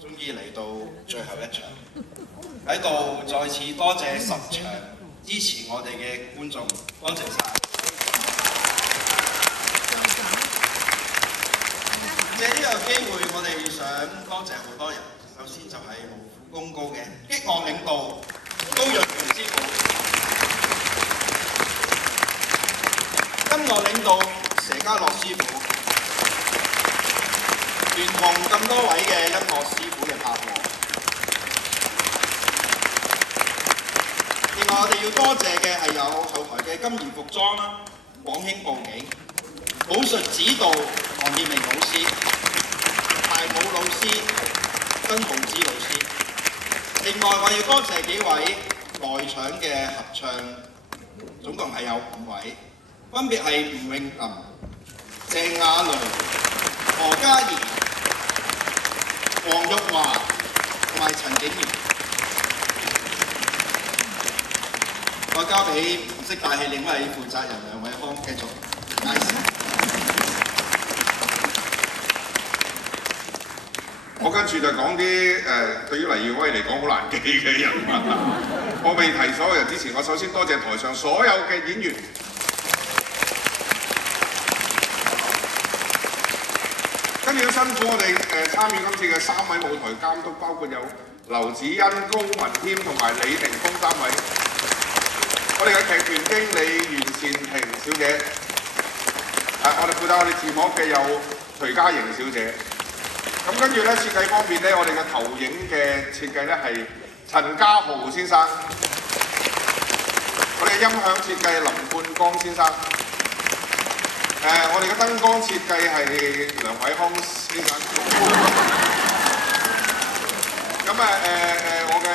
終於嚟到最後一場，喺度再次多謝10場支持我哋嘅觀眾，多謝晒。借呢個機會，我哋想多謝好多人。首先就係勞苦功高嘅激昂領導高潤權師傅，音樂領導佘家樂師傅。聯同咁多位嘅音樂師傅嘅拍和，另外我哋要多謝嘅係有後台嘅金怡服裝啦、廣興佈景、武術指導黃建明老師、排舞老師曾浩之老師。另外我要多謝幾位內場嘅合唱，總共係有5位，分別係吳詠琳、鄭雅蕾、何嘉怡、黃玉華同埋陳景賢，我交俾唔識大戲另一位負責人梁偉康繼續介紹。我跟住就講啲對於黎耀威嚟講好難記嘅人物。我未提所有人之前，我首先多謝台上所有嘅演員。跟住都辛苦我哋參與今次嘅3位舞台監督，包括有劉子欣、高文添同埋李霆鋒3位。我哋嘅劇團經理袁善平小姐，我哋負責我哋字幕嘅有徐嘉瑩小姐。咁跟住咧設計方面咧，我哋嘅投影嘅設計咧係陳家豪先生。我哋嘅音響設計林冠光先生。我哋嘅燈光設計係梁偉康先生。咁我嘅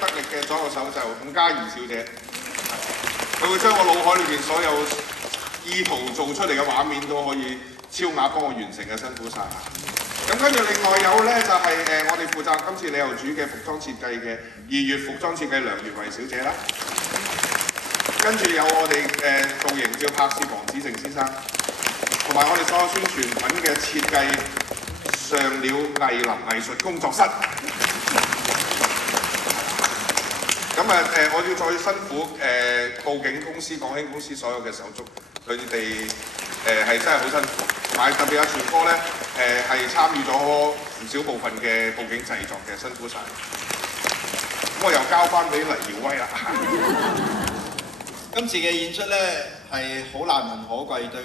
得力嘅左右手就伍嘉怡小姐，佢會將我腦海裏邊所有意圖做出嚟嘅畫面都可以超額幫我完成嘅，辛苦晒。咁跟住另外有咧就係我哋負責今次李後主嘅服裝設計嘅2月服裝設計梁月慧小姐啦。跟住有我哋造型照拍攝黃子成先生，同埋我哋所有宣傳品嘅設計上了藝林藝術工作室。咁我要再辛苦佈景公司、廣興公司所有嘅手足，佢哋係真係好辛苦，同埋特別阿全哥咧係參與咗唔少部分嘅佈景製作嘅，辛苦晒。咁我又交翻俾黎耀威啦。今次嘅演出咧係好難能可貴，對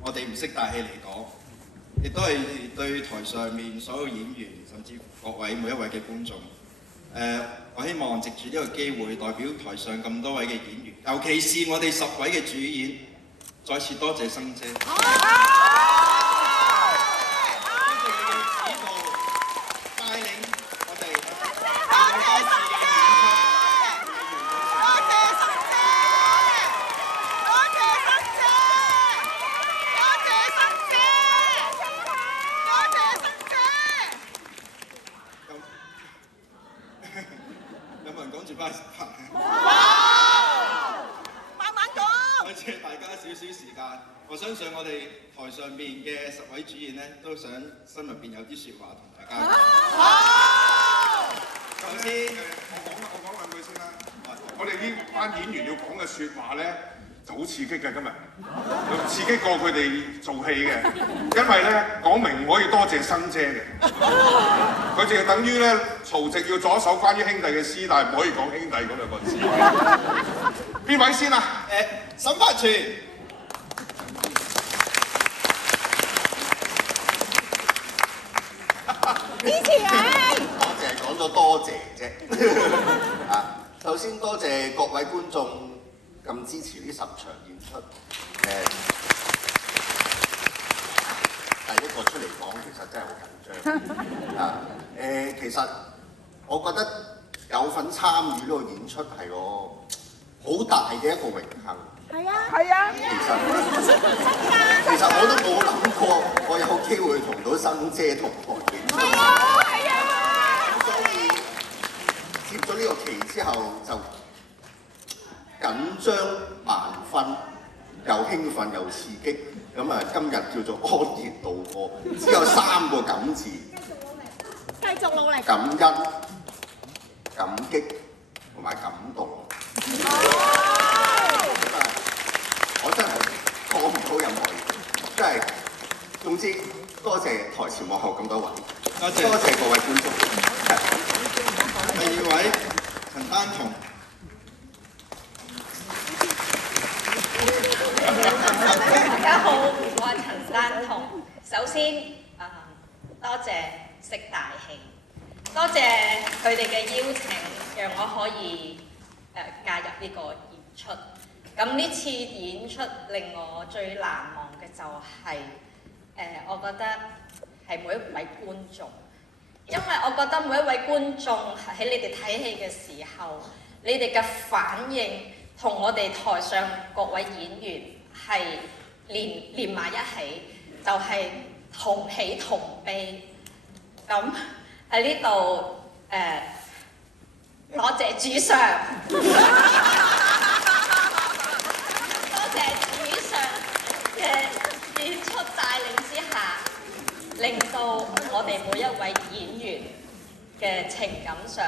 我哋唔識大戲嚟講，亦都係對台上面所有演員，甚至各位每一位嘅觀眾。我希望藉住呢個機會，代表台上咁多位嘅演員，尤其是我哋10位嘅主演，再次多謝生姐。多謝你嘅指導，帶領我哋今次嘅演出。有冇人講住翻10分？慢慢講。多謝大家少少時間，我相信我哋台上邊嘅10位主演咧，都想心入邊有啲説話同大家講。首先，我講兩句先啦。我哋呢班演員要講嘅説話咧，就好刺激嘅今日，刺激過佢哋做戲嘅，因為咧講明唔可以多謝生姐嘅，佢淨係等於咧曹植要作一首關於兄弟嘅詩，但係唔可以講兄弟嗰2個字。邊位先啊？沈發全。支持你。我淨係講咗多謝啫。首先多謝各位觀眾咁支持呢10場演出。第一個出嚟講，其實真係好緊張。其實我覺得有份參與呢個演出係我好大嘅一個榮幸。係啊，係啊。其實我都冇諗過，我有機會同到生姐同台演出。係啊，係啊。所以接咗呢個期之後，就緊張萬分，又興奮又刺激。咁啊，今日叫做安然度過，只有3個感字：繼續努力。感恩、感激同埋感動。我真係講唔到任何嘢，真係總之多謝台前幕後咁多位，多謝各位觀眾。第2位陳丹彤。大家好，我係陳丹彤。首先，多謝識大戲，多謝佢哋嘅邀請，讓我可以加入呢個演出。咁呢次演出令我最難忘嘅就係、我覺得係每一位觀眾，因為我覺得每一位觀眾喺你哋睇戲嘅時候，你哋嘅反應同我哋台上各位演員係連埋一起，就係、同喜同悲。咁喺呢度多謝主上。嘅演出帶領之下，令到我哋每一位演員嘅情感上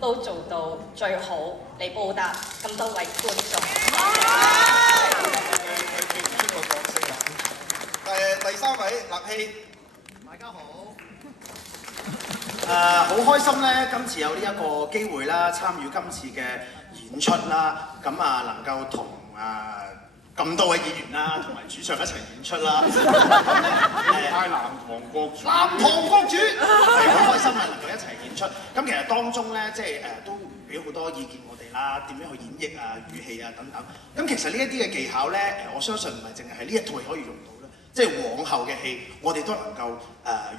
都做到最好，嚟報答咁多位觀眾。第3位立希。大家好。好開心咧，今次有呢一個機會啦，參與今次嘅演出啦，咁能夠同咁多位演員啦，同埋主唱一齊演出啦。係南唐國主。南唐國主係好開心啊，能夠一齊演出。咁其實當中咧，即係都俾好多意見我哋啦，點樣去演繹語氣等等。咁其實呢一啲嘅技巧咧，我相信唔係淨係喺呢一套戲可以用到啦，即係往後嘅戲我哋都能夠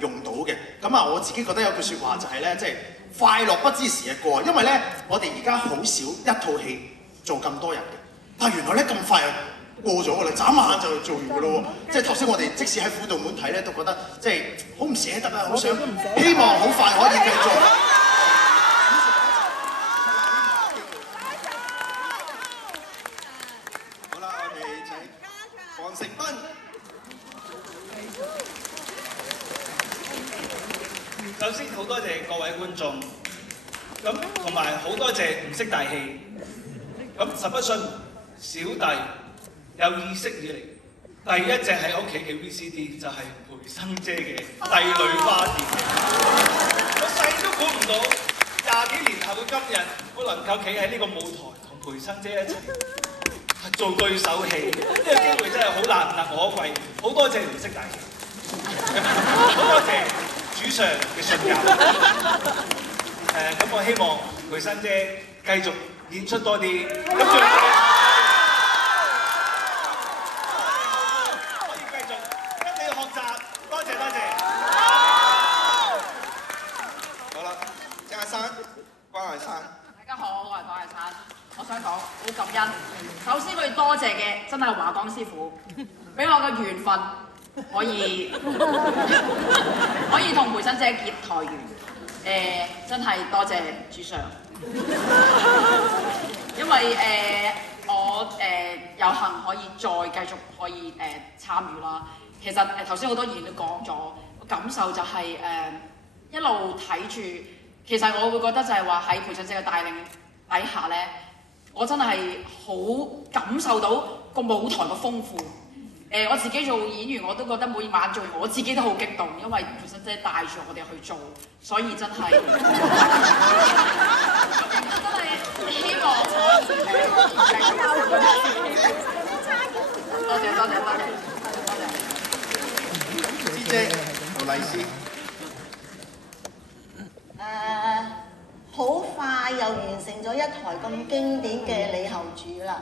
用到嘅。咁我自己覺得有句説話就係咧，即係快樂不知時日過，因為咧我哋而家好少一套戲做咁多人嘅，但係原來咧咁快過咗㗎啦，眨眼就做完㗎咯喎！即係頭先我哋即使喺輔導門睇咧，都覺得即係好唔捨得啊，好想希望好快可以繼續。好啦，我哋請黃成斌。首先好多謝各位觀眾，咁同埋好多謝唔識大戲，咁實不信小弟有意識以嚟，第一隻喺屋企嘅 VCD 就係培生姐嘅《帝女花田》。我細都估唔到20幾年後嘅今日，我能夠企喺呢個舞台同培生姐一齊做對手戲，呢個機會真係好難能可貴。好多謝唔識大戲。多謝主上嘅信任。咁我希望培生姐繼續演出多啲。可以繼續跟你學習。多謝多謝。好啦，張艾珊、關艾珊。大家好，我係關艾珊。我想講好感恩。首先我要多謝嘅真係華光師傅，俾我嘅緣分可以同培生姐結台緣。真係多謝主上，因為我有幸可以再繼續可以參與啦。其實頭先好多議員都講咗，個感受就係一路睇住，其實我會覺得就係話喺培生姐嘅帶領底下咧，我真係好感受到個舞台嘅豐富。我自己做演員，我都覺得每晚做完，我自己都好激動，因為培生姐帶住我哋去做，所以真係，真係希望可以繼續。多謝多謝多謝多謝。師姐杜麗斯。好快又完成咗一台咁經典嘅李後主啦。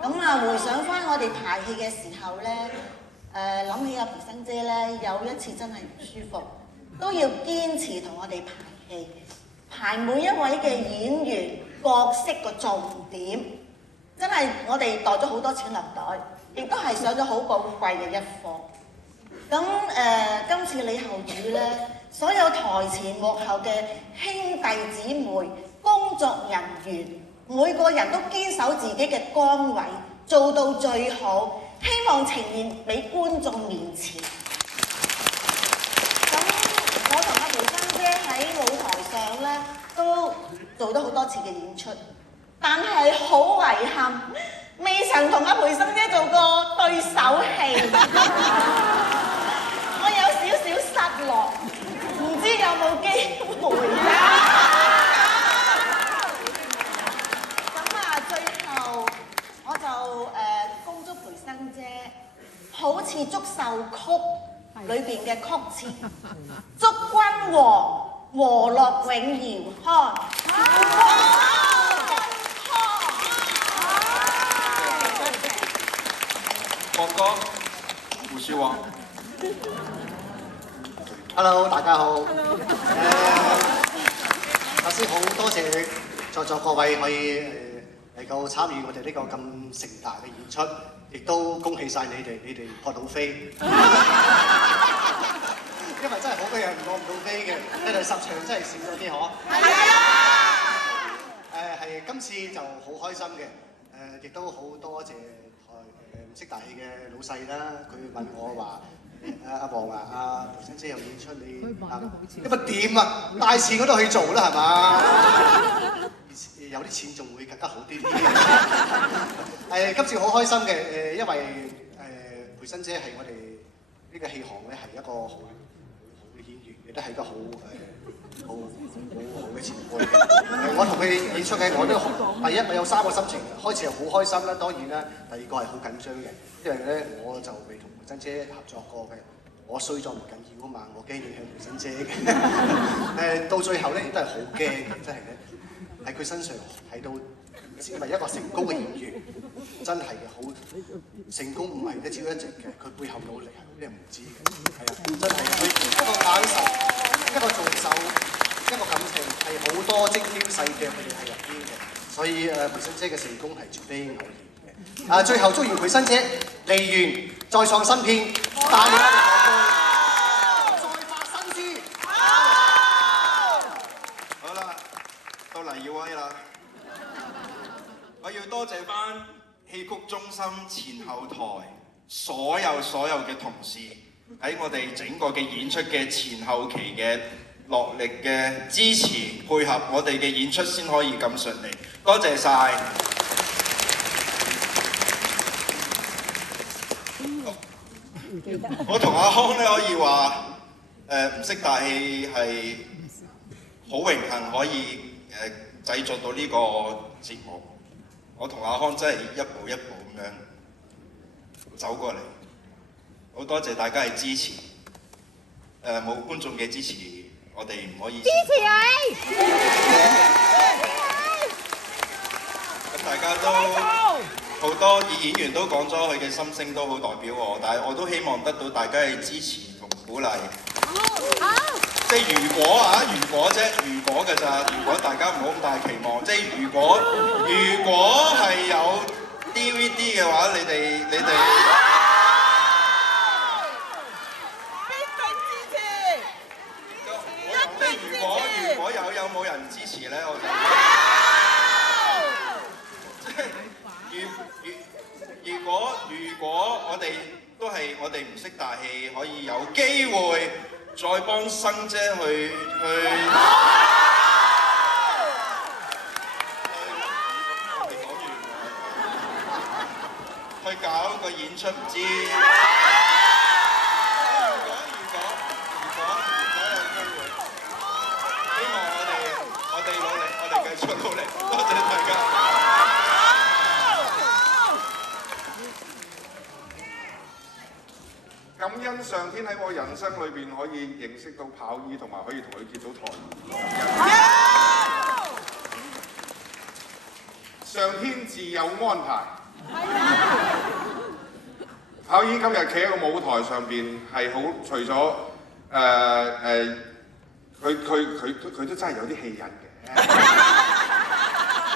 咁回想翻我哋排戲嘅時候咧，諗起阿培生姐咧，有一次真係唔舒服，都要堅持同我哋排戲，排每一位嘅演員角色個重點，真係我哋袋咗好多錢落袋，亦都係上咗好寶貴嘅一課。咁今次李後主咧，所有台前幕後嘅兄弟姊妹、工作人員，每個人都堅守自己嘅崗位，做到最好，希望呈現俾觀眾面前。咁我同阿培生姐喺舞台上咧，都做咗好多次嘅演出，但係好遺憾，未曾同阿培生姐做過對手戲。我有少少失落，唔知有冇機會咁最後我就恭祝培生姐好似《祝壽曲》裏邊嘅曲詞，祝君王和樂永遙康。黃哥，胡樹華。Hello， 大家好。首先好多謝在座各位可以嚟夠參與我哋呢個咁盛大嘅演出，亦都恭喜晒你哋撲到飛。因為真係好多人攞唔到飛嘅，你哋10場真係少咗啲嗬。係啊。係今次就好開心嘅，亦都好多謝唔識大戲嘅老細啦，佢問我話。阿黃啊，阿培生姐又演出你，因為點啊？大事我都去做啦，係嘛？有啲錢仲會更加好啲。今次好開心嘅，因為培生姐係我哋呢個戲行咧係一個好嘅演員，亦都係一個好嘅前輩嘅。我同佢演出嘅，我都第一我有3個心情，開始係好開心啦，當然啦，第二個係好緊張嘅，因為咧我就未同培生姐合作過嘅，我衰咗唔緊要啊嘛，我驚影響培生姐嘅。到最後咧亦都係好驚嘅，真係咧喺佢身上睇到，因為一個成功嘅演員，真係嘅好成功唔係一朝一夕嘅，佢背後努力係好多人唔知嘅，係啊，真係佢一個眼神，一個做手，一個感情係好多精挑細琢佢哋喺入邊嘅，所以培生姐嘅成功係絕非偶然嘅。最後祝願培生姐梨園再創新篇，帶領我哋何再發新姿。好啦，到黎耀威啦，我要多謝翻戲曲中心前後台所有嘅同事喺我哋整個嘅演出嘅前後期嘅落力嘅支持配合，我哋嘅演出先可以咁順利，多謝晒。我同阿康咧可以話唔識大戲係好榮幸可以製作到呢個節目。我同阿康真係一步一步咁樣走過嚟，好多謝大家嘅支持。冇觀眾嘅支持，我哋唔可以支持你。咁大家都好多演員都講咗佢嘅心聲，都好代表我，但係我都希望得到大家嘅支持同鼓勵。即係如果㗎咋，如果大家唔好咁大期望，即係如果係有 DVD 嘅話，你哋必定支持。即係如果有冇人支持咧，我就即係如果我哋唔識大戲，可以有機會。再幫生姐去搞個演出，唔知如果有機會，希望我哋努力，我哋繼續努力，多謝大家。感恩上天喺我人生裏邊可以認識到跑醫，同埋可以同佢結到台。上天自有安排。跑醫今日企喺個舞台上邊係好，除咗佢都真係有啲戲癮嘅。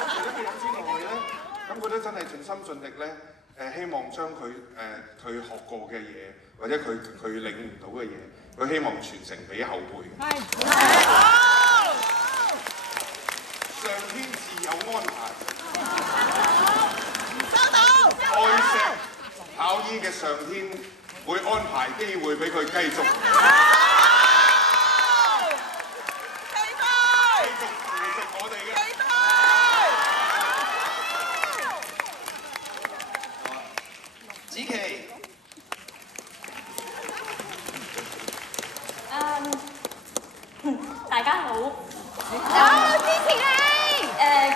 除咗戲癮之外咧，咁佢都真係盡心盡力咧。希望將佢學過嘅嘢，或者佢領悟到嘅嘢，佢希望傳承俾後輩。上天自有安排。收到。愛錫跑醫嘅上天會安排機會俾佢繼續。繼續扶植我哋嘅。子琪，大家好，支持你。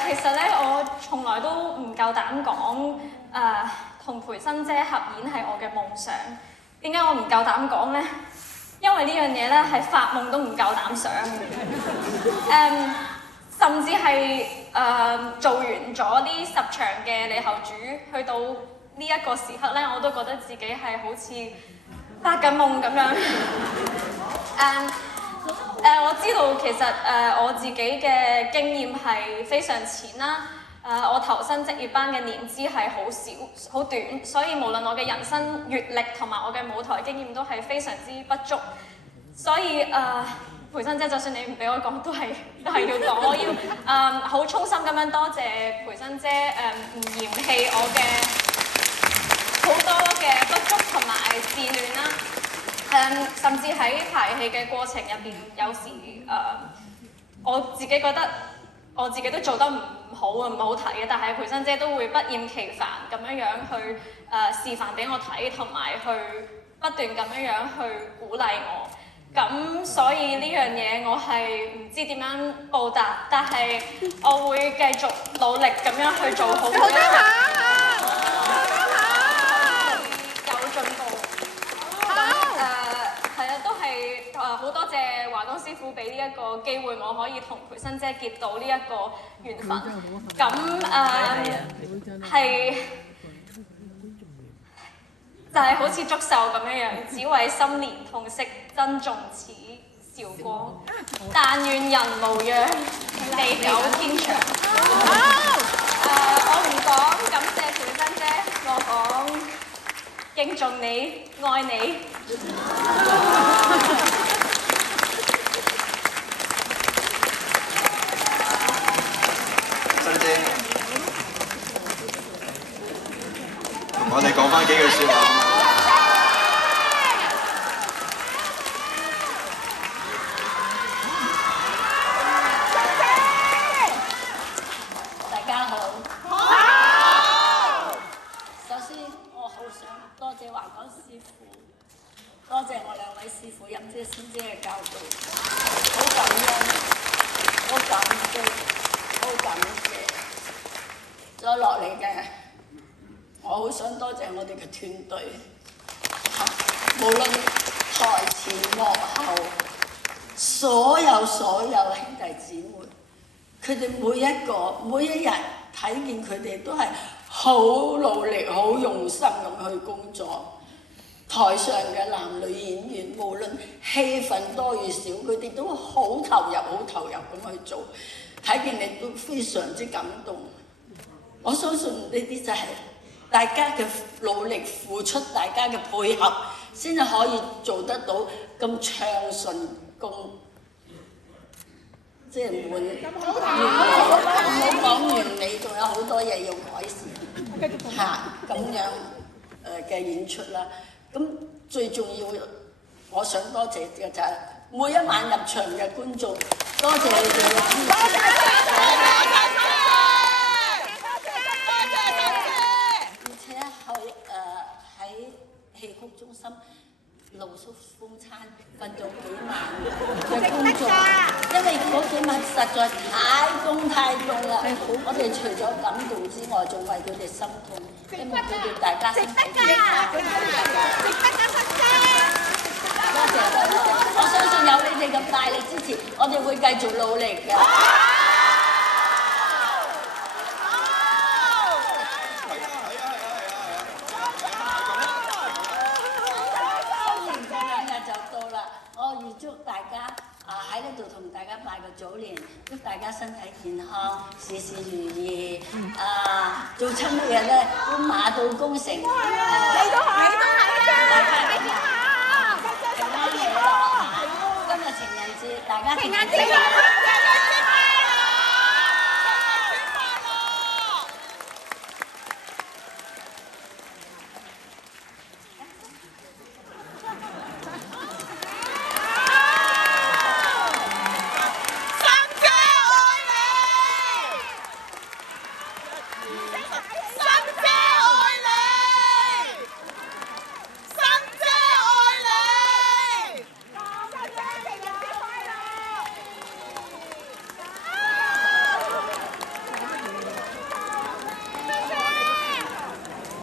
其實咧，我從來都唔夠膽講同培生姐合演係我嘅夢想。點解我唔夠膽講咧？因為呢樣嘢咧係發夢都唔夠膽想。甚至係做完咗呢10場嘅李後主，去到呢一個時刻咧，我都覺得自己係好似發緊夢咁樣。我知道其實我自己嘅經驗係非常淺啦。我投身職業班嘅年資係好少、好短，所以無論我嘅人生閲歷同埋我嘅舞台經驗都係非常之不足。所以培生姐，就算你唔俾我講，都係要講。我要好衷心咁樣多謝培生姐唔嫌棄我嘅好多嘅不足同埋自戀啦。甚至喺排戲嘅過程入邊，有時我自己覺得我自己都做得唔好啊，唔好睇嘅，但係培生姐都會不厭其煩咁樣去示範俾我睇，同埋去不斷咁樣去鼓勵我。咁所以呢樣嘢我係唔知點樣報答，但係我會繼續努力咁樣去做好佢。有進步。好多謝華東師傅俾呢一個機會，我可以同培生姐結到呢一個緣分。咁係就係好似祝壽咁樣，只為心連痛惜，珍重此韶光。但願人無恙，地久天長。我唔講感謝培生姐，我講敬重你，愛你。新姐，同我哋講返幾句説話。大家好。好。首先，我好想多謝華港師傅，多謝我2位師傅任姐、仙姐嘅教導，好感恩，好感激，好感謝。再落嚟嘅，我好想多謝我哋嘅團隊，無論台台前幕後，所有兄弟姊妹，佢哋每一日睇見佢哋都係好努力、好用心咁去工作。台上嘅男女演員，無論戲份多與少，佢哋都好投入咁去做。睇見你都非常之感動。我相信呢啲就係大家嘅努力付出，大家嘅配合，先至可以做得到咁暢順咁。即係唔好講完美，仲有好多嘢要改善嚇咁樣嘅演出啦。咁最重要，我想多謝嘅就係每一晚入場嘅觀眾，多謝你哋嘅支持。而且喺戲曲中心露宿風餐瞓咗幾晚嘅觀眾，因為嗰幾晚實在太凍啦。我哋除咗感動之外，仲為佢哋心痛，希望佢哋大家食得㗎，多謝！我相信有你哋咁大力支持，我哋會繼續努力㗎。預祝大家喺呢度同大家拜個早年，祝大家身體健康，事事如意。做親乜嘢咧都馬到功成。你都係大家平安喜樂。今日情人節，大家情人節快樂！